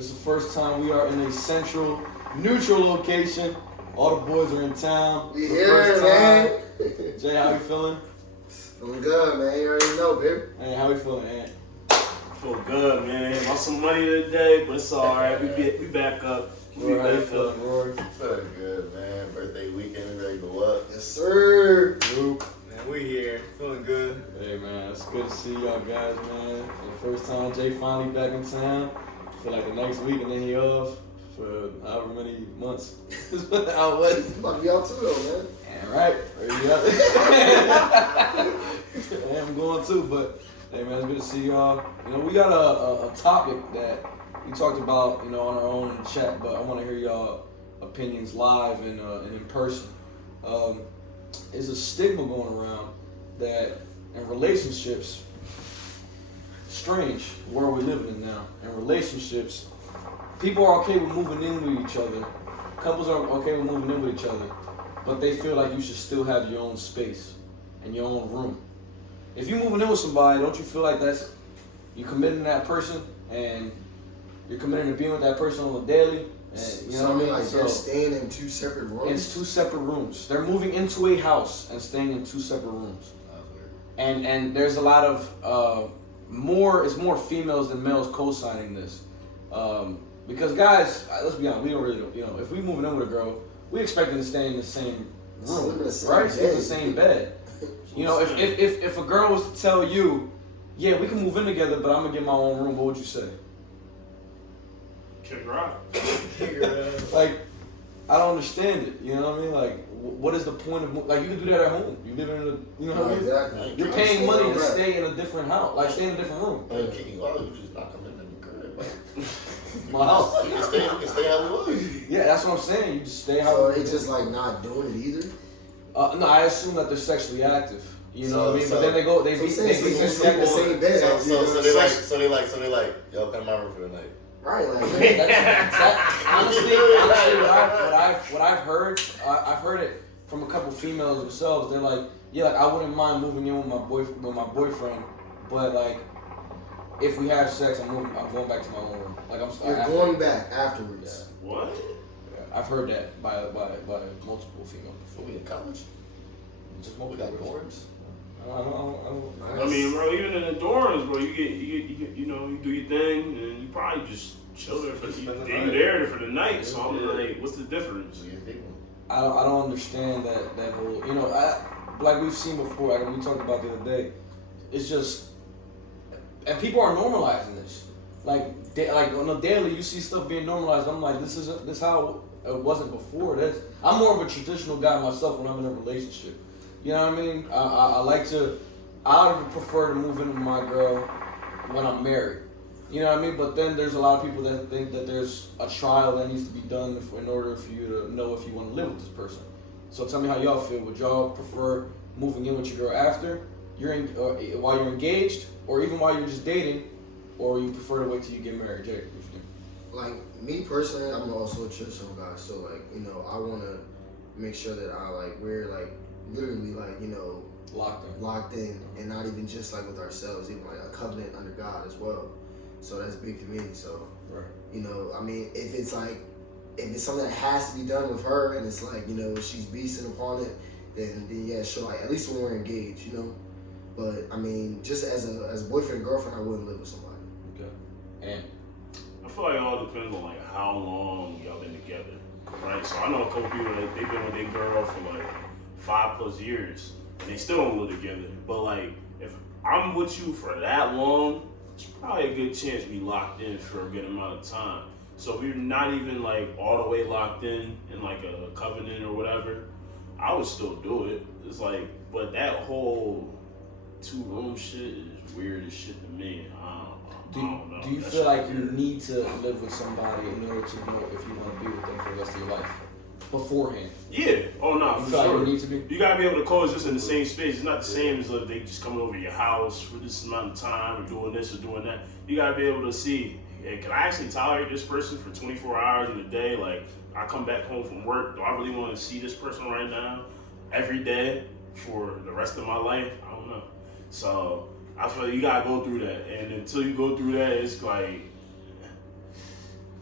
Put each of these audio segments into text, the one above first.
This is the first time we are in a central, neutral location. All the boys are in town. We here, man. Jay, how you feeling? Feeling good, man. You already know, baby. Hey, how you feeling, Ant? Feel good, man. Lost some money today, but it's all right. We back up. Rory, how you feeling, Rory? Feeling good, man. Birthday weekend, ready to go up. Yes, sir. Luke. Man, we here. Feeling good. Hey, man, it's good to see y'all guys, man. For the first time, Jay finally back in town. For like the next week, and then he off for however many months. Out west. You about to be out too, though, man. Yeah, right. Yeah, I'm going too, but hey, man, it's good to see y'all. You know, we got a topic that we talked about, you know, on our own in chat, but I want to hear y'all opinions live and in person. There's a stigma going around that in relationships, strange world we're living in now. In relationships, people are okay with moving in with each other. Couples are okay with moving in with each other, but they feel like you should still have your own space and your own room. If you're moving in with somebody, don't you feel like you're committing to that person and you're committing to being with that person on the daily? And, you know what I mean? Like they're staying in two separate rooms. It's two separate rooms. They're moving into a house and staying in two separate rooms. And there's a lot of it's more females than males co-signing this. Because guys, let's be honest, we don't really, you know, if we moving in with a girl, we expect them to stay in the same room, right? Sleep in the same bed. You know, if a girl was to tell you, yeah, we can move in together, but I'm gonna get my own room, what would you say? Kick her out. Like, I don't understand it. You know what I mean? Like, what is the point of like? You can do that at home. You live in a, you know what I mean? Exactly. You're paying money to stay in a different house, like stay in a different room. I ain't kicking you out, you just not coming in the crib. Like, My house. you can stay how we was. Yeah, that's what I'm saying. You just stay how. So they just like not doing it either. No, I assume that they're sexually active. You know what I mean? So- But then they be sleep in the same bed. So they like, yo, come to my room for the night. Right, like Honestly, what I've heard it from a couple females themselves. They're like, yeah, like I wouldn't mind moving in with my boyfriend, but like if we have sex, I'm going back to my own room. Like you're going back afterwards. Yeah. What? Yeah, I've heard that by multiple females So before. we in college? Just We got dorms? I don't. I mean, bro, even in the dorms, bro, you get, you know, you do your thing, and you probably just chill there for you there for the night. So I'm like, what's the difference? So you're a big one. I don't understand that whole, you know, like we've seen before, like we talked about the other day. It's just, and people are normalizing this. Like on the daily, you see stuff being normalized. I'm like, this how it wasn't before. I'm more of a traditional guy myself when I'm in a relationship. You know what I mean? I would prefer to move in with my girl when I'm married. You know what I mean? But then there's a lot of people that think that there's a trial that needs to be done in order for you to know if you want to live with this person. So tell me how y'all feel. Would y'all prefer moving in with your girl after while you're engaged, or even while you're just dating, or you prefer to wait till you get married? Jake, what you think? Like me personally, I'm also a traditional guy. So like, you know, I want to make sure that we're like literally like, you know, locked in, and not even just like with ourselves, even like a covenant under God as well. So that's big to me. So, Right. you know, I mean, if it's something that has to be done with her, and it's like, you know, she's beasting upon it, then yeah, sure. Like, at least when we're engaged, you know. But I mean, just as a boyfriend and girlfriend, I wouldn't live with somebody. Okay. And I feel like it all depends on like how long y'all been together, right? So I know a couple people that they've been with their girl for like 5+ years, and they still don't live together. But like, if I'm with you for that long, it's probably a good chance we locked in for a good amount of time. So if you're not even like all the way locked in like a covenant or whatever, I would still do it. It's like, but that whole 2-room shit is weird as shit to me. I don't know. Do you feel like you need to live with somebody in order to know if you want to be with them for the rest of your life beforehand? Yeah. Oh no, You for feel like sure. you need to be? You gotta be able to coexist in the same space. It's not the same as if they just coming over your house for this amount of time or doing this or doing that. You gotta be able to see, hey, can I actually tolerate this person for 24 hours in a day? Like, I come back home from work, do I really want to see this person right now every day for the rest of my life? I don't know. So I feel like you gotta go through that, and until you go through that, it's like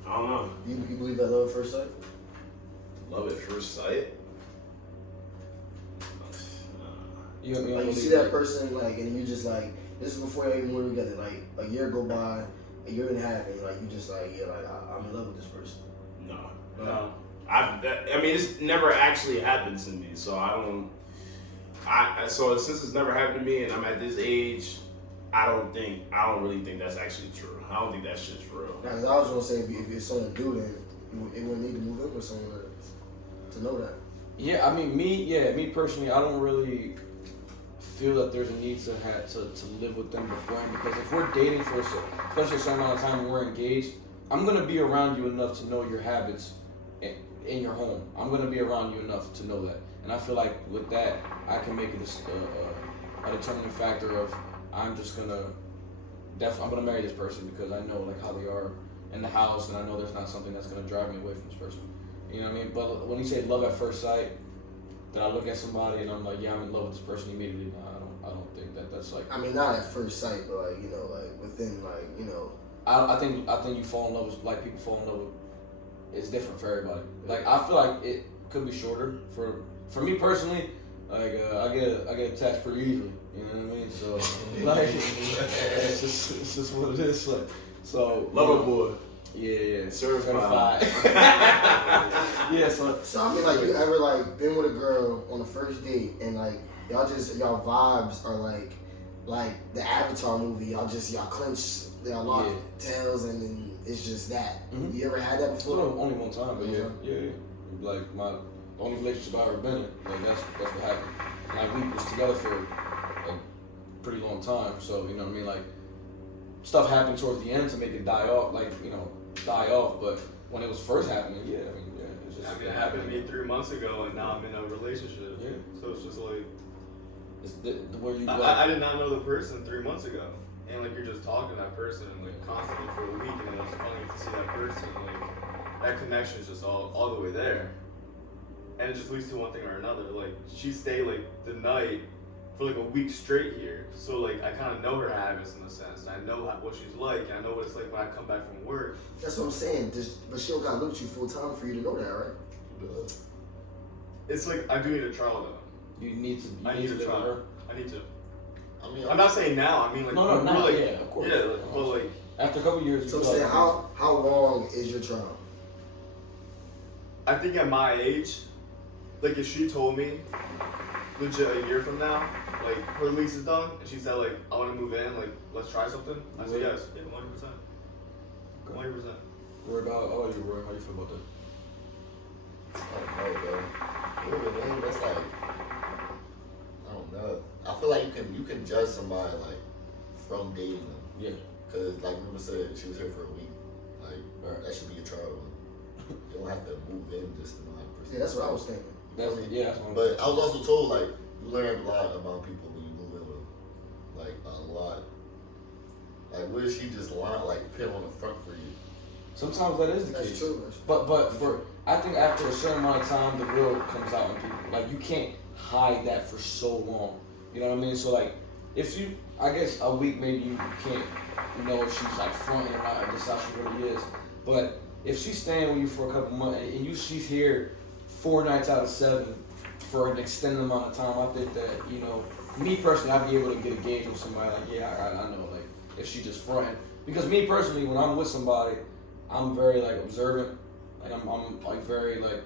I don't know. You believe that love at first sight? Love at first sight. Like you see that person, like, and you just like, this is before you even were together. Like a year go by, a year and a half, and you're like, you just like, yeah, like I'm in love with this person. No. I mean, it's never actually happened to me, so I don't. So since it's never happened to me, and I'm at this age, I don't really think that's actually true. I don't think that shit's real. Now, 'cause I was gonna say, if it's someone new, then it wouldn't need to move in with someone to know that. Yeah, I mean, me personally, I don't really feel that there's a need to live with them beforehand, because if we're dating for especially a certain amount of time and we're engaged, I'm gonna be around you enough to know your habits in your home. I'm gonna be around you enough to know that, and I feel like with that, I can make it a determining factor of I'm gonna marry this person because I know like how they are in the house, and I know there's not something that's gonna drive me away from this person. You know what I mean? But when you say love at first sight, that I look at somebody and I'm like, yeah, I'm in love with this person immediately. No, I don't think that's like. I mean, not at first sight, but like, you know, like within, like, you know. I think you fall in love with, like, people fall in love with. It's different for everybody. Like, I feel like it could be shorter for me personally. Like, I get attached pretty easily. You know what I mean? So like, it's just what it is. Like, so Lover boy. Yeah. Certified. Yeah. So I mean, like, you ever like been with a girl on the first date and like y'all vibes are like the Avatar movie. Y'all clench, y'all lock tails, and then it's just that. Mm-hmm. You ever had that before? Only one time, but yeah. Like the only relationship I ever been in. Like that's what happened. Like we was together for a pretty long time, so you know what I mean. Like stuff happened towards the end to make it die off. But when it was first happening, it's just. I mean, it happened to me 3 months ago, and now I'm in a relationship. Yeah. So it's just like. It's where you. I did not know the person 3 months ago, and like you're just talking to that person like constantly for a week, and then it's funny to see that person. Like that connection is just all the way there, and it just leads to one thing or another. Like she stayed like the night for like a week straight here, so like I kind of know her habits in a sense. I know what she's like, and I know what it's like when I come back from work. That's what I'm saying. But she don't gotta live with you full time for you to know that, right? It's like I do need a trial though. You need to. I need to try her. I need to. I mean, I'm not saying now. I mean like no, not like, yeah, of course. Yeah, but like after a couple years. So I'm saying, how long is your trial? I think at my age, like if she told me legit a year from now, like her lease is done, and she said like I want to move in, like let's try something. I said yes, 100%. 100%. How you feel about that? I don't know, bro. Moving in, that's like, I don't know. I feel like you can judge somebody like from dating them. Yeah. Cause like Ruben said, she was here for a week. Like that should be a trial. You don't have to move in just to know how the person. Yeah, that's what I was thinking. That's But I was also told like you learn a lot about people when you move in with them. Like a lot. Like what if she just pin on the front for you? Sometimes that is the That's case. true. But I think after a certain amount of time, the real comes out in people. Like you can't hide that for so long. You know what I mean? So like, if you, I guess a week maybe you can't know if she's like fronting or not, or just how she really is. But if she's staying with you for a couple months and she's here 4 nights out of 7 for an extended amount of time, I think that me personally, I'd be able to get a gauge with somebody. Like, yeah, I know. Like, if she just fronting, because me personally, when I'm with somebody, I'm very like observant. Like I'm like very like,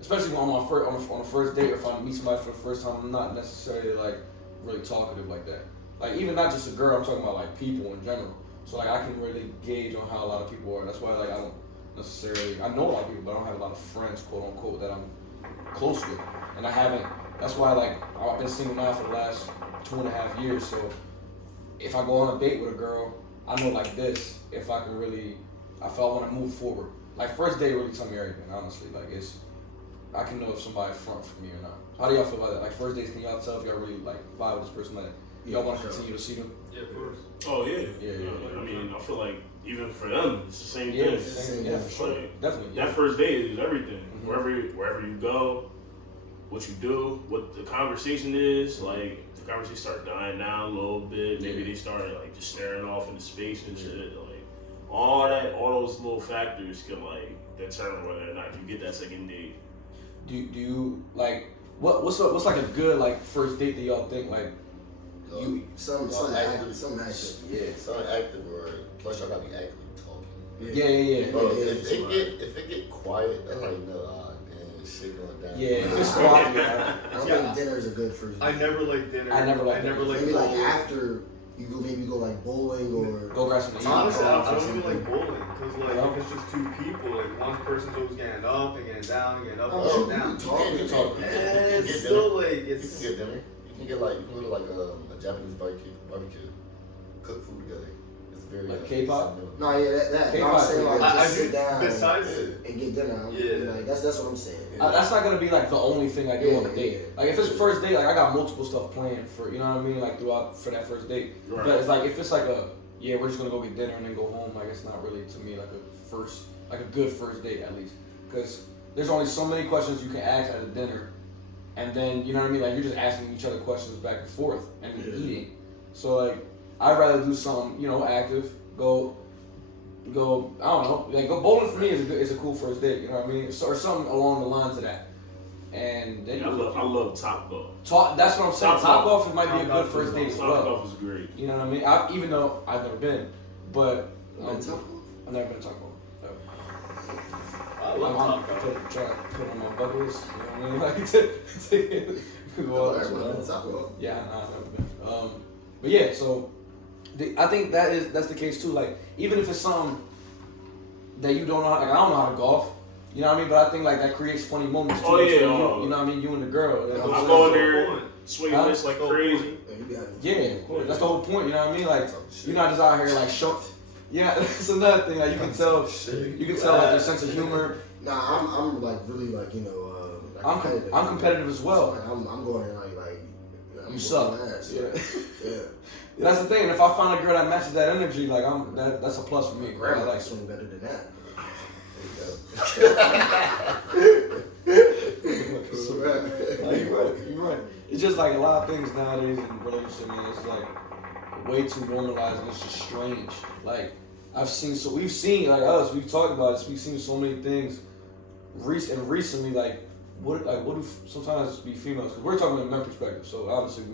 especially when I'm on a first date, or if I meet somebody for the first time, I'm not necessarily like really talkative like that. Like even not just a girl, I'm talking about like people in general. So like I can really gauge on how a lot of people are. That's why like I don't necessarily, I know a lot of people, but I don't have a lot of friends, quote unquote, that I'm close with, and I haven't. That's why like I've been single now for the last 2.5 years. So if I go on a date with a girl, I know like this if I can really. If I want to move forward. Like, first date really tell me everything, honestly. Like, I can know if somebody front for me or not. How do y'all feel about that? Like, first dates, can y'all tell if y'all really, like, vibe with this person? Like, y'all want to continue to see them? Yeah, of course. Oh, yeah. Yeah. I mean, I feel like even for them, it's the same Yeah, thing. yeah, for sure. Like, Definitely. That first date is everything. Mm-hmm. Wherever you go, what you do, what the conversation is, like, the conversation start dying down a little bit. Maybe they start, like, just staring off into space and shit. Like, all those little factors could like determine whether or not you get that second date. Do you like what's like a good like first date that y'all think like you something active. Yeah, something active or plus y'all gotta be actively talking. Yeah. Bro, if it get quiet, that's how you know, man, shit going down. Yeah, if it's quiet, I don't think dinner is a good first date. I never like dinner. I never like Maybe like after you go like bowling or go grab some. Honestly, I don't even like bowling because like if it's just two people, like one person's always getting up and getting down, and getting up and getting down. You can And get it's still dinner. like You can get dinner. You can go to like a Japanese barbecue, cook food together. It's very like K-pop. No, yeah, that. No, I'm saying like I just sit down besides and get dinner. Yeah. Like that's what I'm saying. That's not gonna be like the only thing I do on a date. Yeah. Like if it's first date, like I got multiple stuff planned for, you know what I mean, like throughout for that first date. Right. But it's like if it's like we're just gonna go get dinner and then go home. Like it's not really to me like a good first date at least, because there's only so many questions you can ask at a dinner, and then you know what I mean. Like you're just asking each other questions back and forth and eating. So like I'd rather do something active. Go. I don't know. Like go bowling for me is a cool first date. You know what I mean? Or something along the lines of that. And then I love Top Golf. That's what I'm saying. Top golf might be a good first date as Top well. Golf is great. You know what I mean? Even though I've never been, but I've never been to Top golf. I love I'm Top Golf. trying to put it on my bucket list. You know what I mean? Like go out. Yeah, I've never been. But yeah, so I think that's the case too. Like even if it's something that you don't know, like I don't know how to golf. You know what I mean? But I think like that creates funny moments too. Oh, yeah, you know what I mean? You and the girl. I'm going there, swing this like crazy. Yeah, of course. That's the whole point. You know what I mean? Like you're not just out here like show. Yeah, that's another thing. Like you can tell like their sense of humor. Nah, I'm like really like I'm competitive as well. So, like, I'm going there like you suck. Yeah. That's the thing. And if I find a girl that matches that energy, like that's a plus for me. Grandma like like swing better than that. You're right. It's just like a lot of things nowadays in relationship, man. It's like way too normalized and it's just strange. Like we've seen like us. We've talked about this. We've seen so many things. Recently, like what do sometimes be females? Because we're talking from a men's perspective, so obviously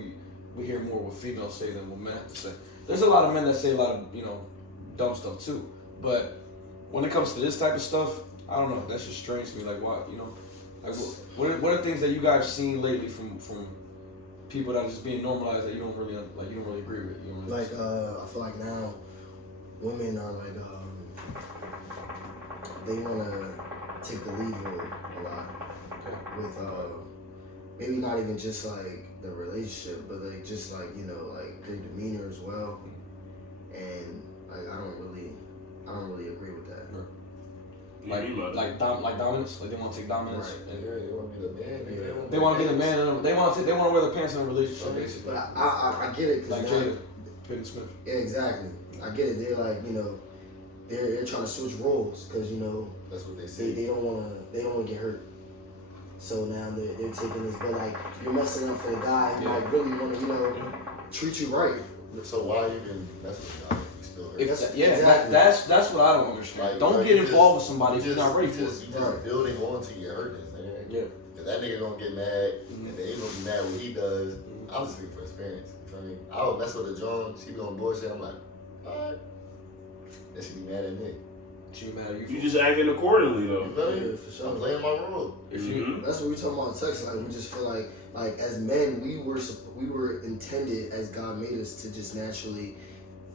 we hear more what females say than what men have to say. There's a lot of men that say a lot of dumb stuff too, but when it comes to this type of stuff, I don't know. That's just strange to me. Like why like what are things that you guys seen lately from people that are just being normalized that you don't really agree with? You know like I feel like now women are like they wanna take the lead role a lot. With maybe not even just like the relationship, but like just like like their demeanor as well, and like I don't really agree with that. Like dominance, like they want to take dominance. Right. They want to be the man. They want to be the man. They want to wear the pants in a relationship, basically. But I get it, like Jada Pinkett Smith. Yeah, exactly. I get it. They're like they're trying to switch roles because that's what they say. They don't want to get hurt. So now they're taking this, but like you're messing up for the guy who like really want to treat you right. So why even mess with the guy if you still hurt? Exactly. That's what I don't understand. Like, don't get involved with somebody if you're not ready for it. You're just building on to your hurtness, man. Yeah. Cause that nigga gonna get mad, and they gonna be mad when he does. I'm just speaking for experience. You feel me? I would mess with a John. She be on bullshit. I'm like, alright. Then she be mad at me. She mad at you. You just acting accordingly though. You feel me? Yeah, for sure. I'm playing my role. If you That's what we talking about in sex. Like we just feel like as men we were intended as God made us to just naturally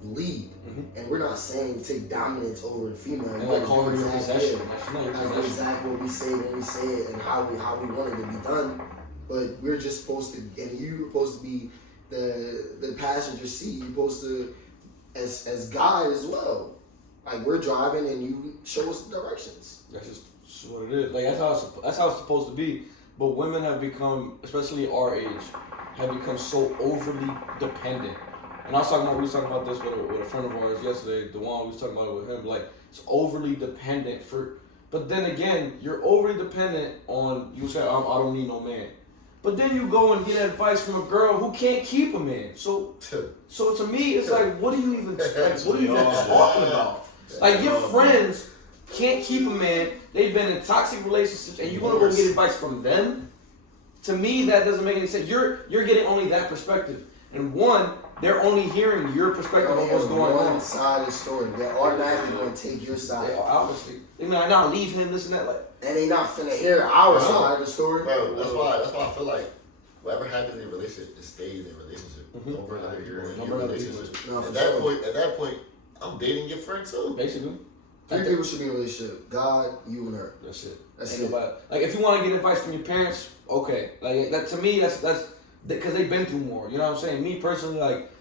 lead, and we're not saying take dominance over the female. and like call her your possession. That's exactly what we say when we say it and how we want it to be done. But we're just supposed to, and you're supposed to be the passenger seat. You're supposed to as guide as well. Like we're driving and you show us the directions. That's just what it is. Like that's how it's supposed to be. But women have become, especially our age, have become so overly dependent. And we was talking about this with a friend of ours yesterday. The one we was talking about it with him. Like it's overly dependent for. But then again, you're overly dependent on. You say I don't need no man. But then you go and get advice from a girl who can't keep a man. So to me, it's like, what are you even talking about? Like your friends can't keep a man. They've been in toxic relationships, and you want to go get advice from them? To me, that doesn't make any sense. You're getting only that perspective, and one, they're only hearing your perspective of what's going on. One side of the story. They're automatically going to take your side. They obviously. They might not leave him, this and that. Like, and they not finna hear our side of the story. Bro, that's why I feel like whatever happens in a relationship, it stays in a relationship. Mm-hmm. Don't bring other people in Don't your bring other relationship. people. No, At that point, I'm dating your friend too. basically. 3 people should be in a relationship. God, you, and her. That's it. That's Ain't it. nobody- like if you want to get advice from your parents, okay. Like that to me, that's because they've been through more. You know what I'm saying? Me personally, like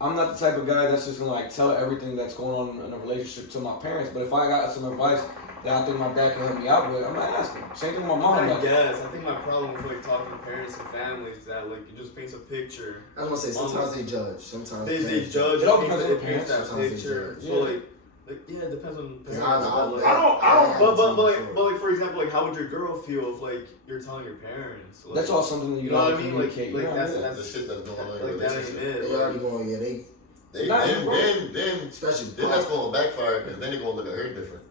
I'm not the type of guy that's just gonna like tell everything that's going on in a relationship to my parents. But if I got some advice that I think my dad can help me out with, I'm gonna ask him. Same thing with my mom. I Like, guess. I think my problem with like talking to parents and families is that like it just paints a picture. I was gonna say sometimes they judge. Sometimes They judge. It all It depends paints, on the it paints that parents. Sometimes they picture. judge. So like yeah, it depends on. Yeah, But for example, like how would your girl feel if like you're telling your parents? Like, that's all something that you know gotta what I mean? Like, communicate. like you know that's what I mean? The shit that's going on in a like that ain't relationship. it. They already going, yeah, they Then especially that's gonna backfire because then they're gonna look at her different.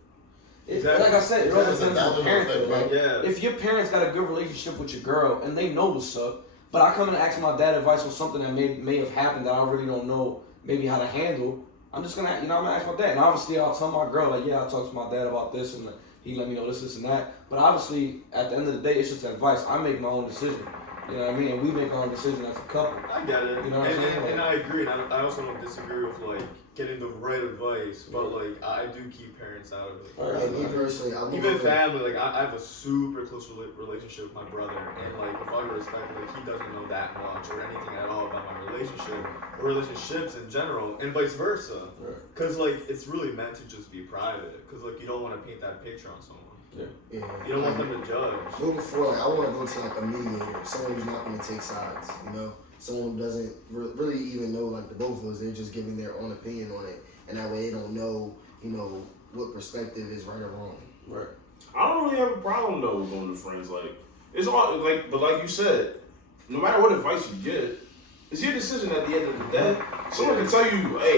Exactly. Like I said, it all That's a depends on the domino parent. effect, though, bro. right? Yeah. If your parents got a good relationship with your girl and they know what's up, but I come and ask my dad advice on something that may have happened that I really don't know maybe how to handle, I'm just gonna, I'm gonna ask my dad. And obviously I'll tell my girl, like, yeah, I talked to my dad about this and he let me know this and that. But obviously, at the end of the day, it's just advice. I make my own decision. You know what I mean? And we make our own decision as a couple. I get it. You know what I'm saying? And I agree. And I also don't disagree with like getting the right advice, but like I do keep parents out of it. Like me personally, I Even family, like I have a super close relationship with my brother, and like with all due respect, like he doesn't know that much or anything at all about my relationship or relationships in general, and vice versa. Right. Cause like it's really meant to just be private, cause like you don't want to paint that picture on someone. Yeah. You don't want them to judge. Moving forward, like, I want to go to like a mediator, someone who's not going to take sides, you know, someone who doesn't really even know like the both of us. They're just giving their own opinion on it, and that way they don't know, you know, what perspective is right or wrong. Right. I don't really have a problem though with going to friends. Like it's all like, but like you said, no matter what advice you get, it's your decision at the end of the day. Someone can tell you, hey,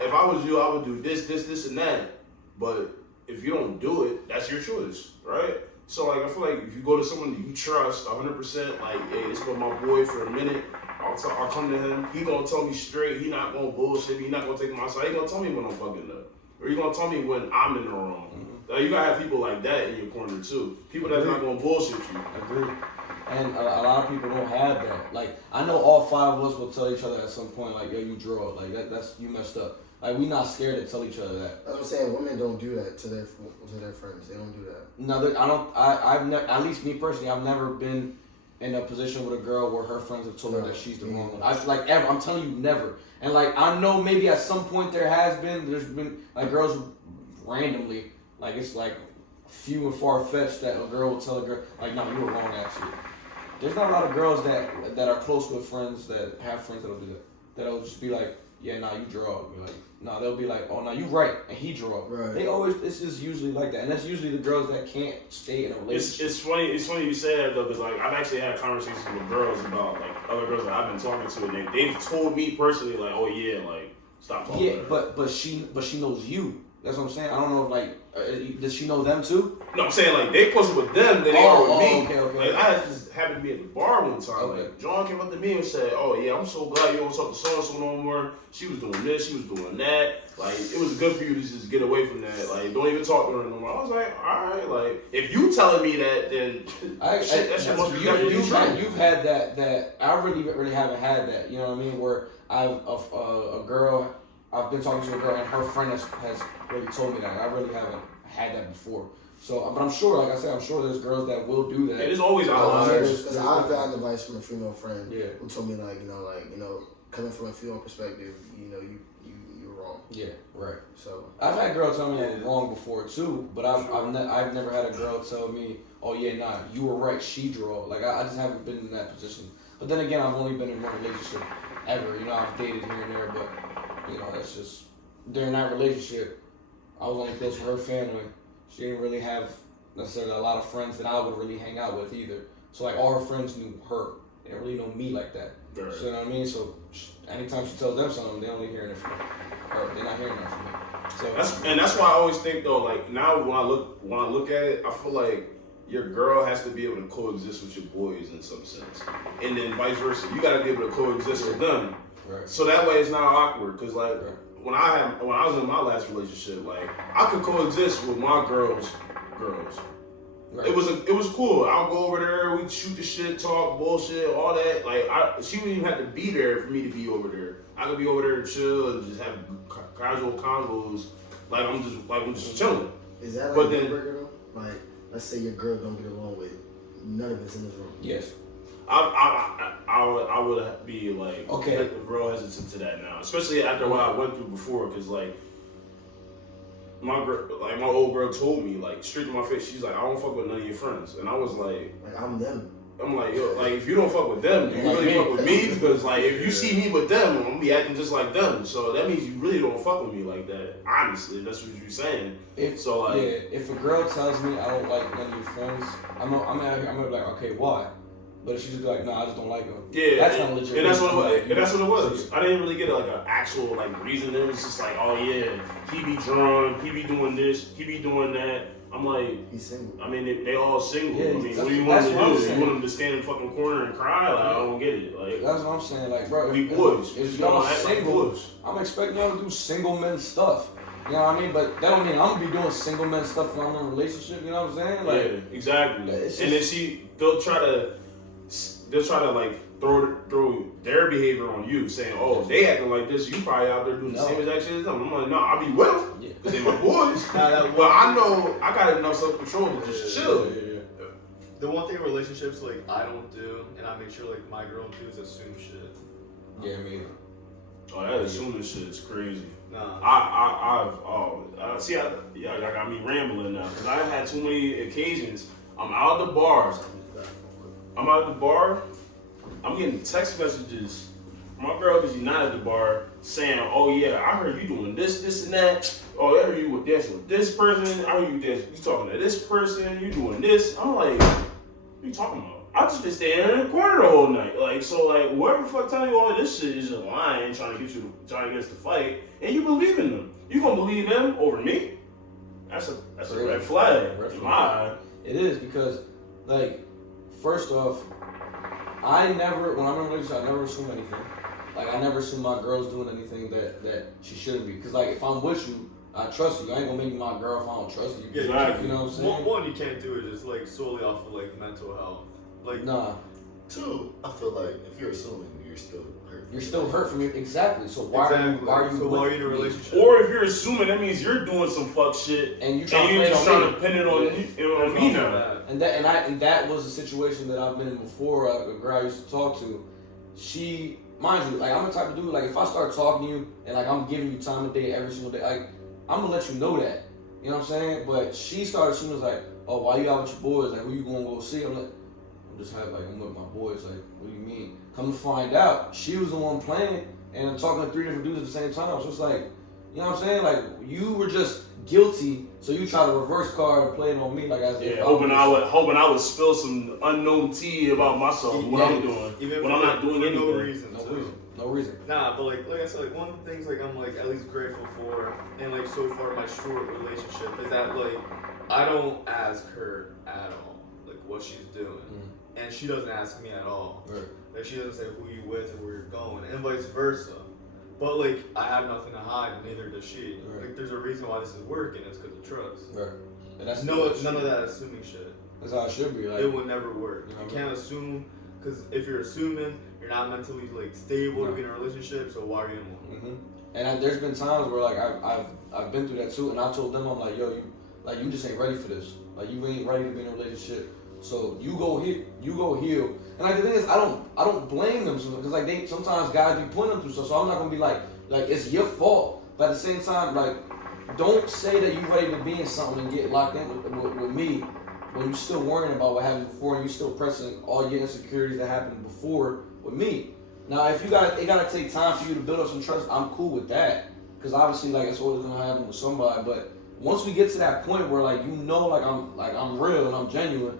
if I was you, I would do this, and that. But if you don't do it, that's your choice, right? So like I feel like if you go to someone that you trust 100%, like, hey, this was my boy for a minute. I'll come to him. He gonna tell me straight. He not gonna bullshit me. He not gonna take my side. He gonna tell me when I'm fucking up, or he gonna tell me when I'm in the wrong. Like, you gotta have people like that in your corner too. People that's not gonna bullshit you. Agreed. And a lot of people don't have that. Like, I know all 5 of us will tell each other at some point, like, yo, you draw. Like, that's you messed up. Like, we not scared to tell each other that. That's what I'm saying. Women don't do that to their friends. They don't do that. No, I've never, at least me personally, I've never been in a position with a girl where her friends have told her that she's the wrong one. I'm telling you, never. And like, I know maybe at some point there's been like girls randomly, like it's like few and far fetched that a girl will tell a girl, like, no, you were wrong actually. There's not a lot of girls that are close with friends that have friends that'll do that. That'll just be like, yeah, nah, you draw. Be like, nah, they'll be like, oh, nah, you right, and he draw. Right. They always, it's just usually like that, and that's usually the girls that can't stay in a relationship. It's funny you say that though, because like I've actually had conversations with girls about like other girls that I've been talking to, and they've told me personally like, oh yeah, like stop talking. Yeah, to her. but she knows you. That's what I'm saying. I don't know if like does she know them too? No, I'm saying like they closer with them than they are with me. Okay. Like I just happened to be at the bar one time. Okay. Like John came up to me and said, "Oh yeah, I'm so glad you don't talk to so and so no more. She was doing this, she was doing that. Like it was good for you to just get away from that. Like don't even talk to her no more." I was like, "All right, like if you telling me that, then that shit must be definitely true." You've had that I really haven't had that. You know what I mean? Where a girl. I've been talking to a girl and her friend has really told me that. I really haven't had that before. So, but I'm sure, like I said, I'm sure there's girls that will do that. It is always outliers. Because I've gotten advice from a female friend Yeah. who told me like, coming from a female perspective, you're wrong. Yeah, right. So I've had girls tell me I'm wrong before too, but I've never had a girl tell me, oh yeah, nah, you were right, she draw. Like I just haven't been in that position. But then again, I've only been in one relationship ever. I've dated here and there, but that's just during that relationship, I was only close to her family. She didn't really have necessarily a lot of friends that I would really hang out with either. So like all her friends knew her. They don't really know me like that. Right. So you know what I mean? So anytime she tells them something, they only hearing it from me, or they're not hearing that from me. So that's why I always think though, like now when I look at it, I feel like your girl has to be able to coexist with your boys in some sense, and then vice versa. You got to be able to coexist with them, right. So that way it's not awkward. Cause like when I was in my last relationship, like I could coexist with my girls. Right. It was cool. I'll go over there, we'd shoot the shit, talk bullshit, all that. Like she wouldn't even have to be there for me to be over there. I could be over there and chill and just have casual convos, like I'm just chilling. Is that like but a then, deal breaker though? Like, let's say your girl don't get along with none of us in this room. Yes. I would be like okay, real hesitant to that now, especially after what I went through before, because like my old girl told me like straight to my face, she's like, I don't fuck with none of your friends, and I was like I'm them. I'm like, yo, like if you don't fuck with them, do you really fuck with me? Because like if you see me with them, I'm gonna be acting just like them. So that means you really don't fuck with me like that. Honestly, that's what you're saying. If a girl tells me I don't like none of your friends, I'm gonna be like, okay, why? But if she just be like, nah, I just don't like them. Yeah, that's not legit. And that's what it was. I didn't really get like an actual like reason. It was just like, oh yeah, he be drunk, he be doing this, he be doing that. I'm like, he's single. I mean, they all single. Yeah, I mean, what do you want them to do? You want them to stand in the fucking corner and cry? Like, I don't get it. Like, that's what I'm saying. Like, bro, we boys. If y'all single, I'm expecting y'all to do single men stuff. You know what I mean? But that don't mean I'm gonna be doing single men stuff when I'm in a relationship. You know what I'm saying? Like, yeah, exactly. Just, and then they'll try to like throw their behavior on you, saying, "Oh, they acting like this. You probably out there doing the same exact shit as them." I'm like, "No, I'll be with them because they're my boys." But I know I got enough self control to just chill. The one thing in relationships like I don't do, and I make sure like my girl don't do, is assume shit. Yeah, me either. Oh, that assuming shit is crazy. Nah. Y'all got me rambling now because I had too many occasions. I'm out at the bars. I'm getting text messages from my girl because she's not at the bar saying, "Oh yeah, I heard you doing this, and that. Oh, I heard you dancing with this person. I heard you talking to this person. You doing this." I'm like, "What are you talking about? I just been standing in the corner the whole night." Like, so like whoever the fuck telling you all this shit is just lying, trying to get us to fight, and you believe in them. You gonna believe them over me? That's a red flag in my eye. It is because, like, first off, when I'm in a relationship, I never assume anything. Like, I never assume my girl's doing anything that she shouldn't be. Because, like, if I'm with you, I trust you. I ain't gonna make you my girl if I don't trust you. Yeah, exactly. You know what I'm saying? One, you can't do it just, like, solely off of, like, mental health. Like, nah. Two, I feel like if you're assuming, you're still hurt. You're still hurt from me. Exactly. So why are you in a relationship? Or if you're assuming, that means you're doing some fuck shit and you're just trying to pin it on me now. And that was a situation that I've been in before. A girl I used to talk to, she, mind you, like, I'm the type of dude, like, if I start talking to you and like I'm giving you time of day every single day, like, I'm gonna let you know that. You know what I'm saying? But she started assuming, like, oh, why you out with your boys? Like, who you gonna go see? I'm like, I'm with my boys. Like, what do you mean? Come to find out, she was the one playing and I'm talking to 3 different dudes at the same time. So it's like, you know what I'm saying? Like, you were just guilty, so you try to reverse card and play it on me, like, as if hoping I would spill some unknown tea about myself, I'm doing, even when I'm not doing anything. No reason. Nah, but like I said, like one of the things like I'm like at least grateful for, and like so far my short relationship is that like I don't ask her at all like what she's doing, and she doesn't ask me at all. Right. Like she doesn't say who you with or where you're going, and vice versa. But like I have nothing to hide, and neither does she. Right. Like there's a reason why this is working. It's because of trust. Right. And that's none of that assuming shit. That's how it should be. Like, it would never work. You know You can't assume, because if you're assuming, you're not mentally like stable to be in a relationship. So why are you in one? And there's been times where like I've been through that too, and I told them, I'm like, yo, you just ain't ready for this. Like, you ain't ready to be in a relationship. So you go heal. And like the thing is, I don't blame them because like sometimes guys be putting them through stuff. So I'm not gonna be like it's your fault. But at the same time, like, don't say that you ready to be in something and get locked in with me when you're still worrying about what happened before and you're still pressing all your insecurities that happened before with me. Now, if it gotta take time for you to build up some trust, I'm cool with that. Because obviously, like, it's always gonna happen with somebody. But once we get to that point where like like I'm real and I'm genuine,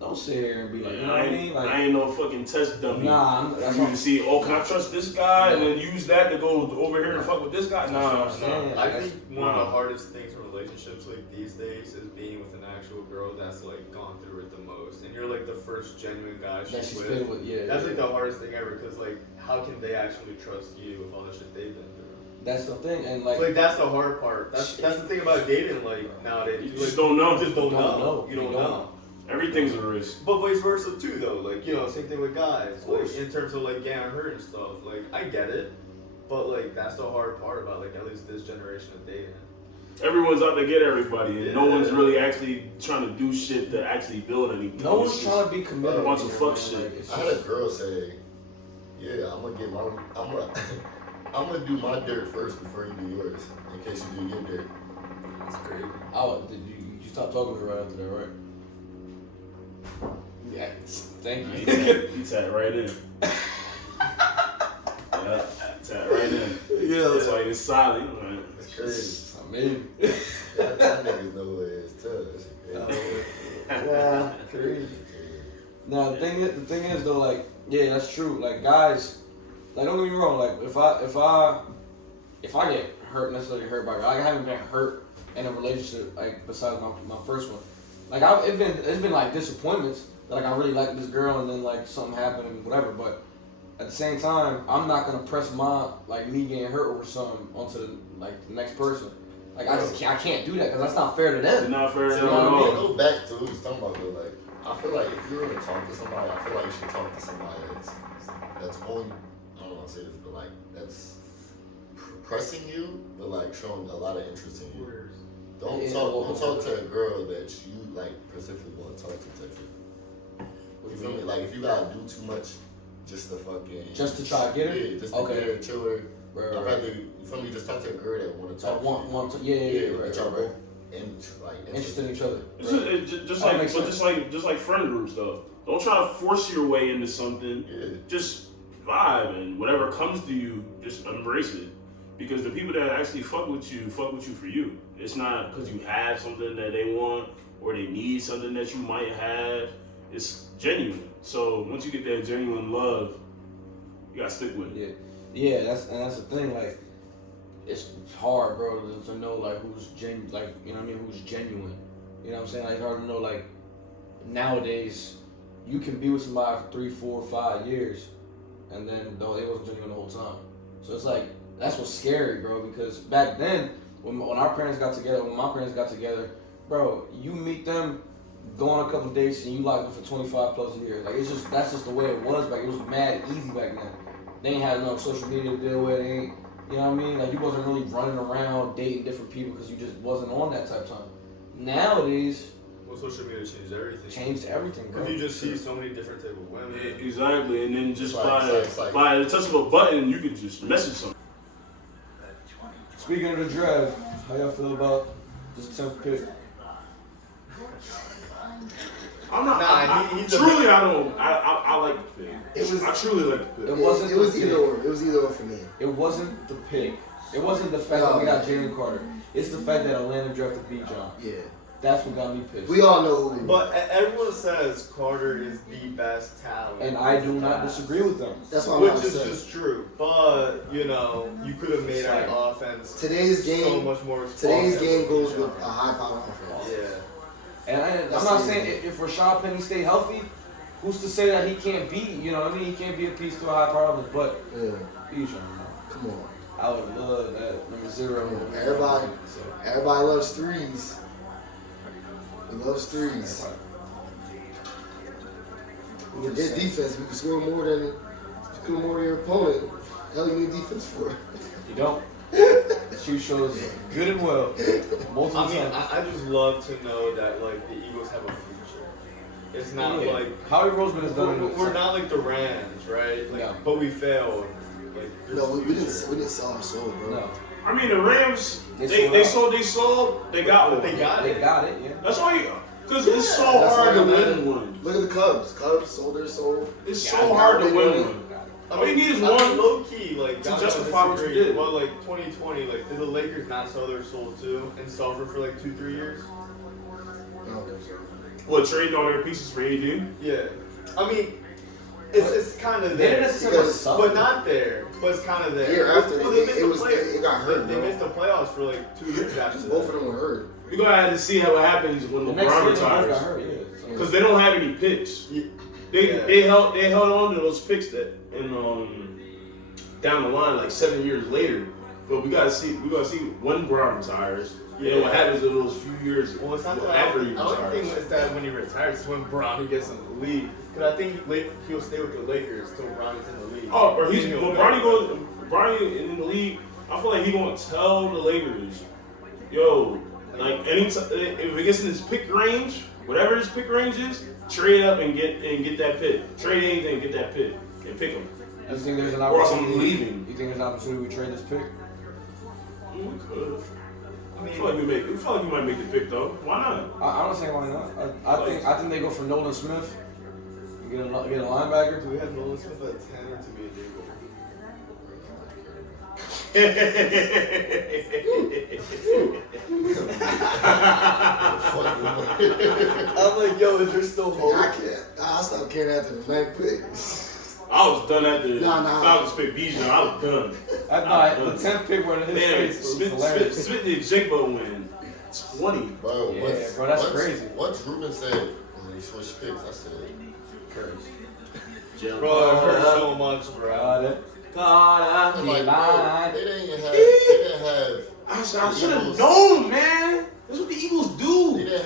don't sit here and be like, you know I what I ain't, mean? Like, I ain't no fucking test dummy. nah, For that's you what to see, oh, can I trust this guy and then use that to go over here and fuck with this guy? Nah, what I'm saying. I think one of the Nah. hardest things in relationships like these days is being with an actual girl that's like gone through it the most, and you're like the first genuine guy that she's she's with. been with, yeah. That's like the hardest thing ever, because like how can they actually trust you with all the shit they've been through? That's the thing, and So, like, like that's the hard part. That's the thing about dating like nowadays. You like, just don't know. You just don't You don't know. know. You don't You don't know. Everything's a risk. But vice versa too, though. Like same thing with guys. Of course. Like in terms of like getting hurt and stuff. Like I get it, but like that's the hard part about like at least this generation of dating. Everyone's out to get everybody, and no Yeah. one's really actually trying to do shit to actually build anything. no It's one's just- trying to be committed. a bunch of here, fuck man. shit. Like, it's I had a just- girl say, "Yeah, I'm gonna do my dirt first before you do yours, in case you do your dirt." It's crazy. Did you stop talking to her right after that, right? Yeah, thank He you. tapped right in. Yeah, tapped right in. That's why he was silent. Right? It's crazy. I mean, That niggas know who it is too. That shit crazy. yeah, crazy. Now the thing is though, like, yeah, that's true. Like guys, like don't get me wrong. Like if I get hurt, necessarily hurt by, like I haven't been hurt in a relationship like besides my first one. Like it's been like disappointments that like I really like this girl and then like something happened and whatever. But at the same time, I'm not gonna press me getting hurt over something onto the next person. Like I can't do that because that's not fair to It's them. not fair to You them know at what I Yeah, all. go back to what we was talking about though. Like, I feel like if you're gonna talk to somebody, I feel like you should talk to somebody that's only, I don't want to say this, but like that's pressing you, but like showing a lot of interest in you. Don't Yeah, talk to a girl that you like specifically want to talk to. Type shit. You feel me? Like if you gotta do too much, just to fucking Just to try to get her? Yeah, just to Okay. get her, chill her. Right, I'd right. rather you feel me? Just talk to a girl that want to talk. Like want to, yeah, right, that y'all right, right. both Interested in each other. It's just Oh, like, makes but sense. just like friend groups though. Don't try to force your way into something. Yeah. Just vibe and whatever comes to you, just embrace it. Because the people that actually fuck with you for you. It's not because you have something that they want or they need something that you might have. It's genuine. So once you get that genuine love, you gotta stick with it. Yeah, that's the thing. Like, it's hard, bro, to know like who's genuine. Like, you know what I mean? Who's genuine? You know what I'm saying? Like, it's hard to know. Like, nowadays, you can be with somebody for 3, 4, 5 years, and then though they wasn't genuine the whole time. So it's like that's what's scary, bro. Because back then, when our parents got together, when my parents got together, bro, you meet them, go on a couple dates, and you like them for 25 plus years. Like that's just the way it was back. It was mad easy back then. They ain't had no social media to deal with. They ain't, you know what I mean? Like you wasn't really running around dating different people because you just wasn't on that type of time. Nowadays, Well, social media changed everything. changed everything, bro. Because you just see so many different type of women. Exactly, and then just It's like- by the touch of a button, you can just message someone. Speaking of the draft, how y'all feel about this 10th pick? I'm not. Nah, he's a- truly, I don't. I like the pick. It was- I truly like the pick. It wasn't. It was the either pick. or. It was either or for me. It wasn't the pick. It wasn't the fact that we got Jalen Carter. It's the fact that Atlanta drafted Bijan. Yeah. That's what got me pissed. We all know who. But everyone says Carter is the best talent. And I do not disagree with them. That's why I'm Which not is saying. just true. But, you could have made Sorry. our offense Today's so game. much more Today's offensive. game goes with a high power offense. Yeah. And I'm That's not the- saying if Rashad Penny stay healthy, who's to say that he can't be, you know what I mean? He can't be a piece to a high power offense, but Yeah. Bijan, Come on. I would love that number 0. Everybody loves threes. He loves threes. Forget defense. We can score more than your opponent. Hell, you need defense for. You don't. The shoe shows good and well. Multiple I mean, times. I just love to know that, like, the Eagles have a future. It's not Yeah. like... Howie Roseman has done it. We're not like the Rams, right? Like, No. But we failed. Like, there's No, we future. didn't sell our soul, bro. No, I mean, the Rams. They They sold sold. They got one. They got they it. got it. Yeah. That's why. Because it's so That's hard to why, win man. one. Look at the Cubs. Cubs sold their soul. It's Yeah, so I hard got to it, win man. one. I All you need is I mean, one. low key, like, to God, justify what you disagree. did. Well, like 2020, like, did the Lakers not sell their soul too and suffer for like 2-3 years? I don't think so. What, trade all their pieces for AD? Yeah. I mean, it's kind of They didn't there, necessarily Because- suffer. but not there. But it's kind of there. The year after, Well, they missed it the was playoffs. it got hurt. They bro. missed the playoffs for like 2 years after that. Both of them were hurt. We're going to have to see how what happens when The next LeBron year, they both got retires. hurt, yeah. Because they don't have any picks. Yeah. They held on to those picks that down the line like 7 years later. But we gotta see when Brown retires. Yeah. And what happens in those few years Well, it's not that after he I don't retires. think it's that when he retires, it's when Bronny gets in the league. Because I think he'll stay with the Lakers till Bronny's in the league. Oh, or when Then he'll go. Bronny in the league, I feel like he gonna tell the Lakers, yo, like anytime if it gets in his pick range, whatever his pick range is, trade up and get that pick. Trade anything, get that pick, and pick him. You think there's an Or else I'm opportunity? leaving. You think there's an opportunity we trade this pick? We could. I I mean, feel like we might make the pick though. Why not? I don't say why not. I think they go for Nolan Smith. Get a linebacker. do we have Nolan Smith at 10 or to be illegal? I'm like, yo, is there still hope? I can't. I stopped caring after the ninth pick. I was done at the Nah. Falcons pick Bijan. I was done. The 10th pick where his Man, face was Smith hilarious. did Jigba win 20. Bro, Yeah, once, bro, that's once, crazy. Once Ruben said, when he switched picks, I said, Jalen Bro, it hurt Carter. so much, bro. Carter. like, Line. bro, they didn't have I should have Eagles. known, man. That's what the Eagles They do. didn't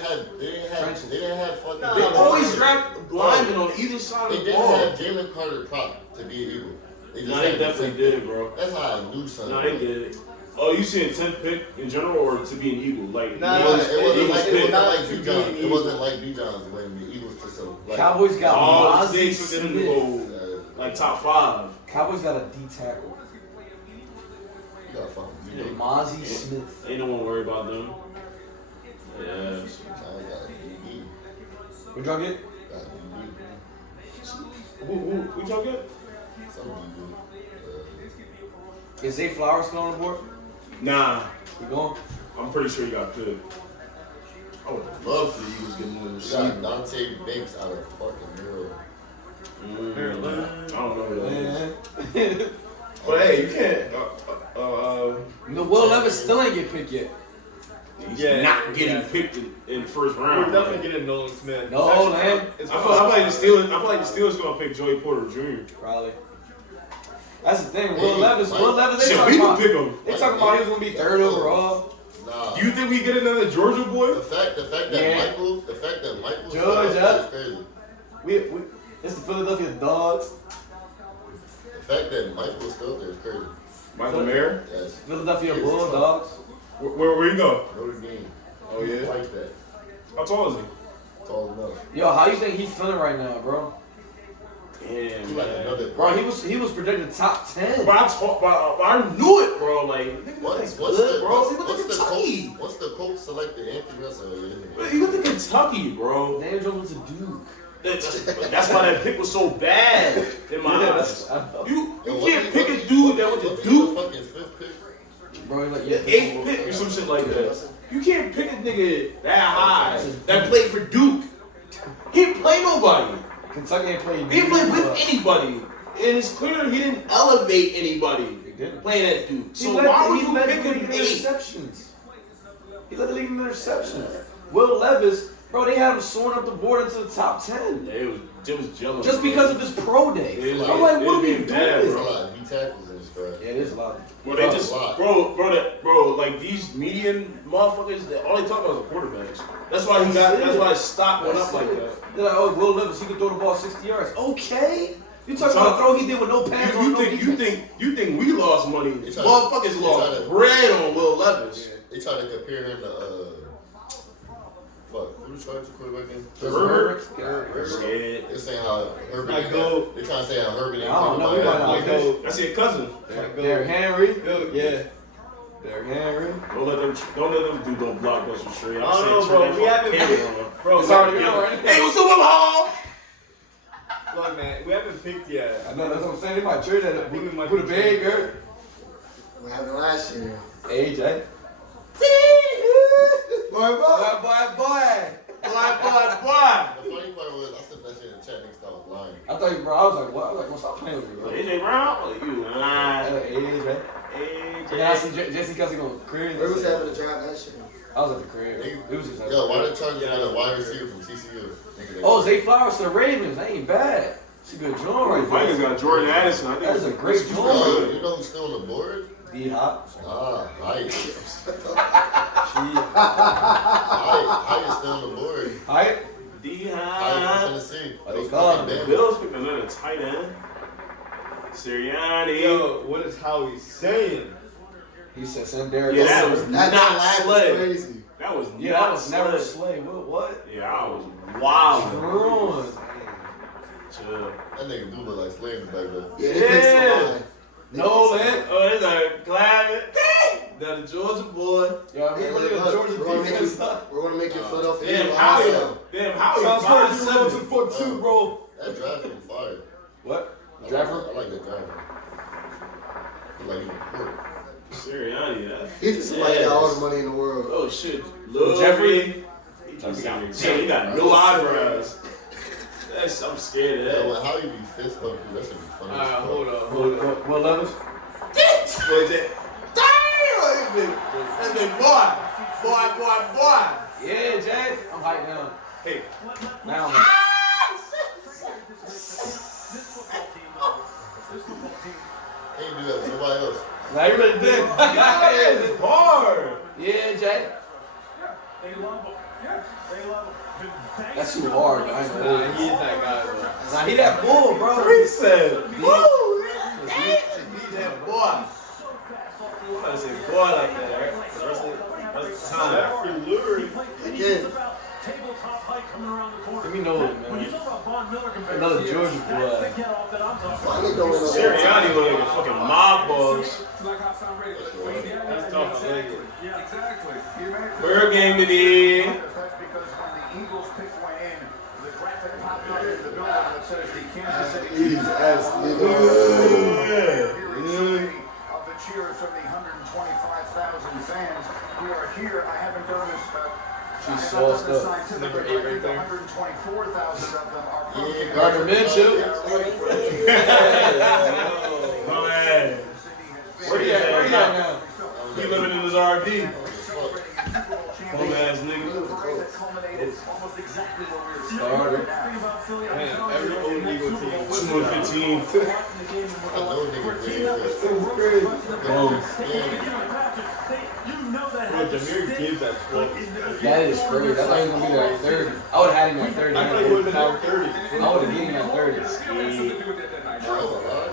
have fucking. They always draft linemen on either side They of the didn't ball. have Jalen Carter prop to be an Eagle. Just No, they had definitely the 10th did it, bro. That's how I knew something. No, they did it. Oh, you saying 10th pick in general or to be an Eagle? Like, Nah, It wasn't Eagles like pick. B. Johns. It wasn't like B. Johns when the Eagles took so. Like, Cowboys got Oh, Mozzie they expected him to Smith. go like top 5. Cowboys got a D tackle. you gotta fucking beat them. Mozzie Smith. They don't want to worry about them. Yeah. Giants got a DB. Who'd y'all get? Got a DB. Who y'all get? Some DB. Is Zay Flowers still on the board? Nah, We going? I'm pretty sure he got picked. I would love for the Eagles to get more We got receiver. Dante Banks out of fucking Maryland. Maryland. I don't know who that is. Yeah. But hey, you can't. No, Will Levis still ain't get picked yet. He's Yeah, not getting yeah. picked in the first We're round. definitely getting Nolan Smith. No, It's actually- man. It's I feel like the Steelers gonna pick Joey Porter Jr. Probably. That's the thing. Hey, Will Levis, Mike- they Shit, talking we can about. pick him. They talking about he was gonna be third overall. Nah. Do you think we get another Georgia boy? The fact that Yeah. Michael Georgia. is crazy. We it's the Philadelphia Dogs. The fact that Michael's still there is crazy. Michael Mayer. Yes. Philadelphia It's Bulldogs. Where you go? Notre Dame. Oh yeah. Like that. How tall is he? Tall enough. Yo, how you think he's feeling right now, bro? Damn, He like man. another. Bro, he was predicted top 10. But I knew it, bro. Like, nigga, What's good, the bro? He went to what's the Kentucky. Colts? What's the Colts selected Anthony Russell? Bro, he went to Kentucky, bro. Daniel Jones went to Duke. That's why that pick was so bad in my eyes. I know. You can't pick a dude that went to Duke, The fucking 5th pick. Bro, he's like, the 8th pick or some shit like that. You can't pick a nigga that high that played for Duke. He didn't play nobody. Kentucky ain't played. He didn't play with anybody. And it's clear he didn't elevate anybody He didn't. playing at Duke. He So led why the would you league pick in him 8? interceptions. He led the league in interceptions. Will Levis, bro, they had him soaring up the board into the top 10 Yeah, it was jealous. just because of his pro day. It was I'm like, it what are was we being doing? bad, There's a bro. lot of B tackles in this draft. Yeah, it is a lot. Bro, they just, a lot. bro, like these median motherfuckers, all they talk about is the quarterbacks. That's why that's why his stock went up like that. They're like, oh, Will Levis, he can throw the ball 60 yards. Okay. You talking about a throw he did with no pads on, no defense. You think we lost money? They try Motherfuckers to- lost they try to- bread on Will Levis. They try to compare him to who the Chargers quarterback in? Herbert. Herbert. Scared. They're saying how Herbert. Like ain't go- got- They're trying to say how Herbert ain't I don't know, got we might nobody. not Like, go. That's your cousin. Derrick Henry. Yeah. Derrick Henry. Don't let them do no blockbuster straight. I don't know, bro. We haven't Bro, It's already on, right? Hey, what's up, Hall? Look, man, we haven't picked yet. I know, that's what I'm saying. They might trade that. I think we might Put a be big girl. What happened last year? AJ. Boy, boy. Boy. The funny part was, I said that shit in the chat, niggas thought I was lying. I thought you, bro. I was like, what? I was like, well, stop playing with me, bro. AJ Brown? Like, you lying. Age, man. And then I see Jesse Kelsey going crazy. Where was having to drive that shit? I was at the crib. It was just like, Yo, why the Chargers got a wide receiver from TCU? oh, Zay Flowers to the Ravens. That ain't bad. It's a good joint right Vikings there. got Jordan Addison. I think That is a great he's joint. good. You know who's still on the board? D-Hop. Ah, Hyatt. Shit. Hyatt is still on the board. Hype. Hyatt from D-Hop. Tennessee. Oh, they Those call fucking him. Bama. Bills picked another tight end. Sirianni. Yo, what is Howie saying? He said, send Derek. Yeah, that over. was That not laugh is Slay. crazy. That was Yeah, not that was never Slay. Slay. What? Yeah, I was wild. Ruined. Chill. That nigga do look like Slayton back there. Yeah, they picked somebody. Nolan. Oh, it's like Clavin. The Georgia boy. Yo, I mean, look at Georgia defense. We're gonna make you Philadelphia. Damn, Eagles Howie. also. Damn, Howie. Sounds good. 5'7". 42, bro. That draft was fire. What? I Draffer? like that draft. Like he was cool. Sirianni. That's He just like got all the money in the world. Oh shit. Lil Jeffrey? He got no eyebrows. I'm scared of Yeah, that. well, how you be fist bumping? That should be funny. as fuck. Hold on. What levels? Boy, that big boy. Yeah, Jay. I'm hyped now. Hey, Now, man. He ain't do that to nobody else. Now you really did. it's hard. Yeah, Jay. They love him. They love him. That's too hard. I ain't gonna hold Nah, you. he's that guy, bro. Nah, he that bull, bro. He said, woo, he's that boy. I'm about to say boy like that, right? The rest of the time. Jeffrey Lurie. Again. Tabletop height coming around the corner. Let me know it, When you man. talk about Von Miller compared Another to Georgia that's boy. the get off that I'm talking Why about. they going on Sirianni look like a fucking mob boss. That's tough. I like it. Yeah, exactly. Bird game today. That's because when the Eagles pick went in, the graphic popped up in the building that says the Kansas City Ease ass nigga. Here in City of the cheers from the 125,000 fans who are here. I haven't done this, but I have not done this scientifically. Number 8 but I right think there. 124,000 of them are from Yeah, Kansas Gardner Minshew. Oh, man. Where he at? Where he at now? He living in his RV. Bum ass nigga. Starter. Man, every old Eagle team. 215. I know nigga did. Bro, Jameer Gibbs at 12. That is crazy. I thought he was gonna be there at 30. I would have had him at 30. I thought he would have been out 30. I would have given him at 30. I ain't gonna lie.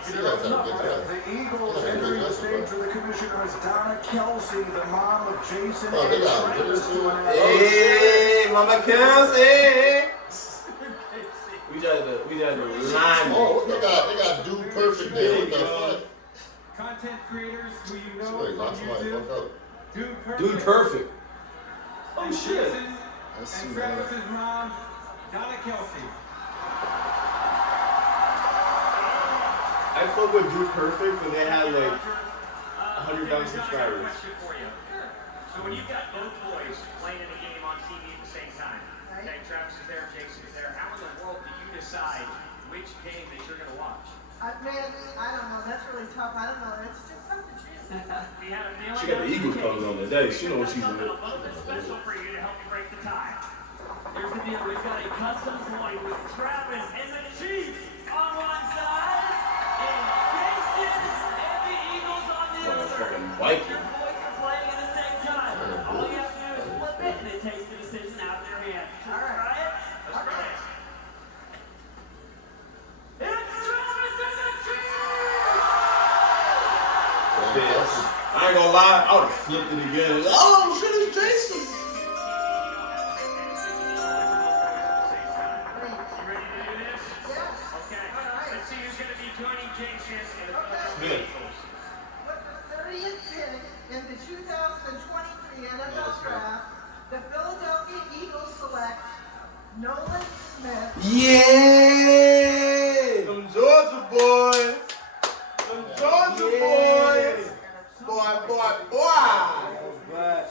He got a good draft. The Eagles entering the stage with the commissioner is Donna Kelsey, the mom of Jason Oh, they and got Travis Witherspoon. to announce. Hey, Mama Kelsey. We got the line. Oh, they got dude perfect there. What the fuck? Content creators who you know Somebody lock from somebody YouTube. fuck up. Dude, perfect. Oh shit. Let's see, And man. Travis's mom, Donna Kelsey. I fuck with Dude Perfect when they had like 100,000 subscribers. So when you've got both boys playing in a game on TV at the same time, okay, Travis is there, Jason is there, how in the world do you decide which game that you're going to watch? Man, I don't know. That's really tough. I don't know. It's just tough to choose. Do you have a feeling? She got the Eagles colors on today. She know what she's Something doing. a little bit special for you to help you break the tie. Here's the deal. We've got a custom toy with Travis and the Chiefs on one side, and Jason and the Eagles on the Like a other. fucking Viking. Your boys are playing at the same time. All you have to do is flip it, and it takes the decision out of their hands. All right. Try it? Let's try it. It's Travis and the Chiefs! I ain't gonna lie, I would've flipped it again. Oh shit, it's Jason. You ready to do this? Yes. Okay. All right. Let's see who's going to be joining Jason and the Okay. Eagles. With the 30th pick in the 2023 NFL Draft, the Philadelphia Eagles select Nolan Smith. Yeah! Them Georgia boys. Them Georgia boys. Boy. Right.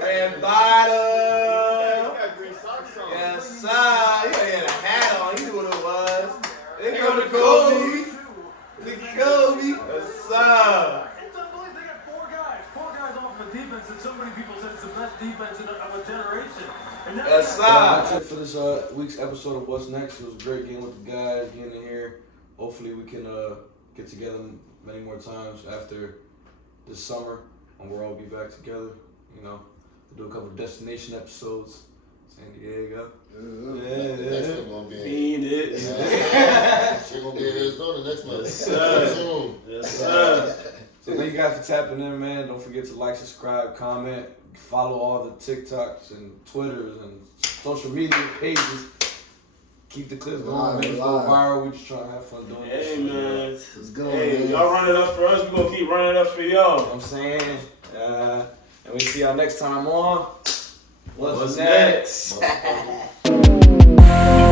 Red bottom. He got great sir. It's unbelievable. They got four guys off of the defense, and so many people said it's the best defense of a generation. And now Yes, sir. That's it for this week's episode of What's Next. It was great getting with the guys, getting in here. Hopefully we can get together many more times after this summer, and we'll all be back together. You know, do a couple destination episodes. San Diego. Next one gonna be Phoenix. She's gonna be in Arizona next month. Yes, sir. Soon. Yes, sir. So thank you guys for tapping in, man. Don't forget to like, subscribe, comment, follow all the TikToks and Twitters and social media pages. Keep the clips going, man. Go viral. We just trying to have fun doing this. Hey, man. Let's go, Hey, man. y'all run it up for us. We're going to keep running it up for y'all. You know what I'm saying? And we see y'all next time on What's Next? Motherfucker.